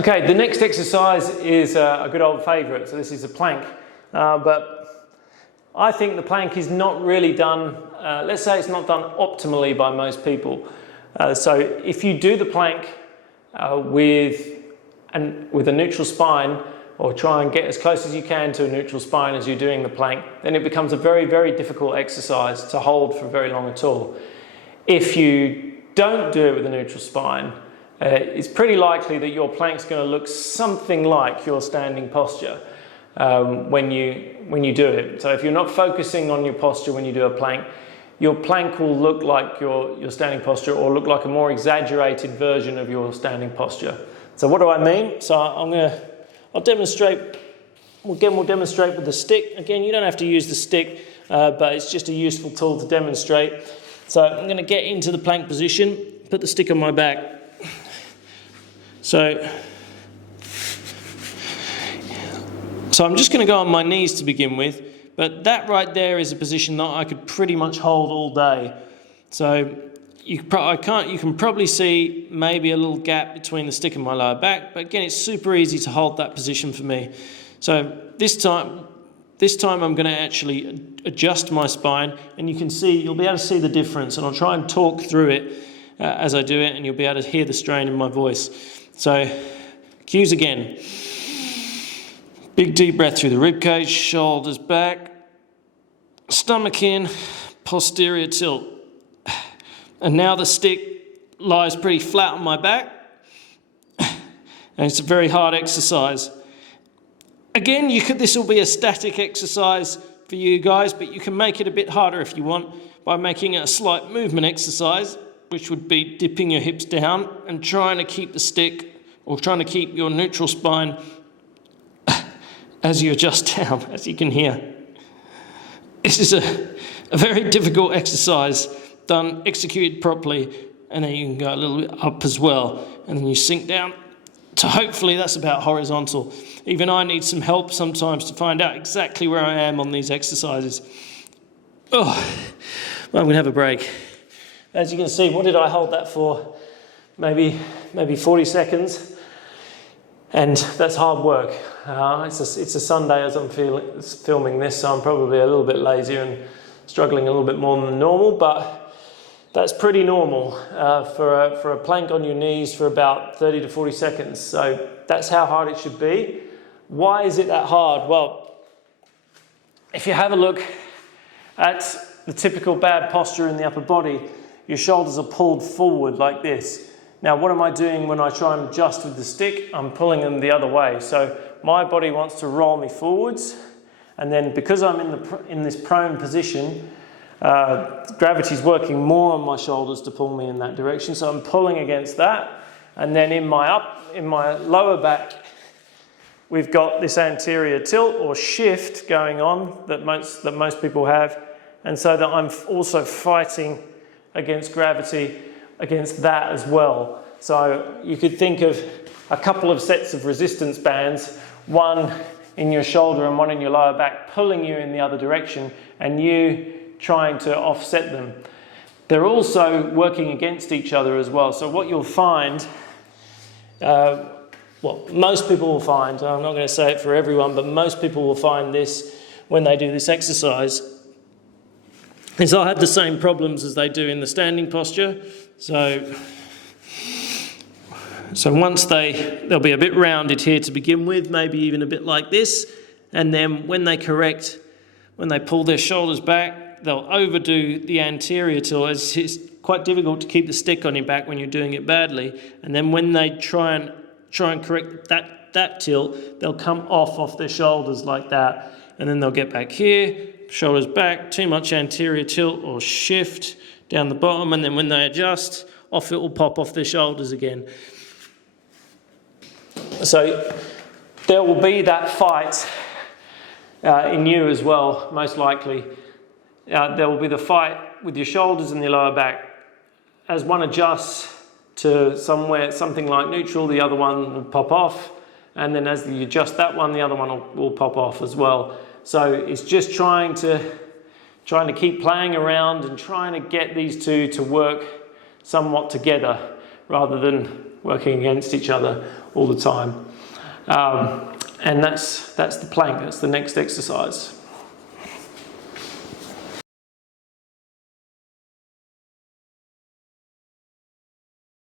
Okay, the next exercise is a good old favourite. So this is a plank, but I think the plank is not really done, let's say it's not done optimally by most people. So if you do the plank with a neutral spine, or try and get as close as you can to a neutral spine as you're doing the plank, then it becomes a very, very difficult exercise to hold for very long at all. If you don't do it with a neutral spine, it's pretty likely that your plank's going to look something like your standing posture when you do it. So if you're not focusing on your posture when you do a plank, your plank will look like your standing posture, or look like a more exaggerated version of your standing posture. So what do I mean? So I'll demonstrate. Again, we'll demonstrate with the stick. Again, you don't have to use the stick, but it's just a useful tool to demonstrate. So I'm going to get into the plank position, put the stick on my back. So I'm just going to go on my knees to begin with, but that right there is a position that I could pretty much hold all day. So you can probably see maybe a little gap between the stick and my lower back, but again, it's super easy to hold that position for me. So this time I'm going to actually adjust my spine, and you'll be able to see the difference, and I'll try and talk through it as I do it, and you'll be able to hear the strain in my voice. So, cues again. Big deep breath through the ribcage, shoulders back, stomach in, posterior tilt. And now the stick lies pretty flat on my back, and it's a very hard exercise. Again, this will be a static exercise for you guys, but you can make it a bit harder if you want by making it a slight movement exercise, which would be dipping your hips down and trying to keep the stick, or trying to keep your neutral spine as you adjust down, as you can hear. This is a very difficult exercise, executed properly, and then you can go a little bit up as well, and then you sink down to, hopefully that's about horizontal. Even I need some help sometimes to find out exactly where I am on these exercises. Oh, well, I'm going to have a break. As you can see, what did I hold that for? Maybe 40 seconds, and that's hard work. It's a Sunday as I'm filming this, so I'm probably a little bit lazier and struggling a little bit more than normal, but that's pretty normal for a plank on your knees for about 30 to 40 seconds. So that's how hard it should be. Why is it that hard? Well, if you have a look at the typical bad posture in the upper body, your shoulders are pulled forward like this. Now, what am I doing when I try and adjust with the stick? I'm pulling them the other way. So my body wants to roll me forwards, and then because I'm in this prone position, gravity's working more on my shoulders to pull me in that direction. So I'm pulling against that, and then in my lower back, we've got this anterior tilt or shift going on that most people have, and so that I'm also fighting against gravity, against that as well. So you could think of a couple of sets of resistance bands, one in your shoulder and one in your lower back, pulling you in the other direction, and you trying to offset them. They're also working against each other as well. So what you'll find, most people will find, I'm not going to say it for everyone, but most people will find this when they do this exercise, is they'll have the same problems as they do in the standing posture. So once they'll be a bit rounded here to begin with, maybe even a bit like this, and then when they pull their shoulders back, they'll overdo the anterior tilt. It's quite difficult to keep the stick on your back when you're doing it badly, and then when they try and correct that tilt, they'll come off their shoulders like that, and then they'll get back here, shoulders back, too much anterior tilt or shift down the bottom, and then when they adjust, it will pop off their shoulders again. So there will be that fight in you as well, most likely. There will be the fight with your shoulders and your lower back. As one adjusts to something like neutral, the other one will pop off, and then as you adjust that one, the other one will pop off as well. So it's just trying to keep playing around and trying to get these two to work somewhat together, rather than working against each other all the time. And that's the plank, that's the next exercise.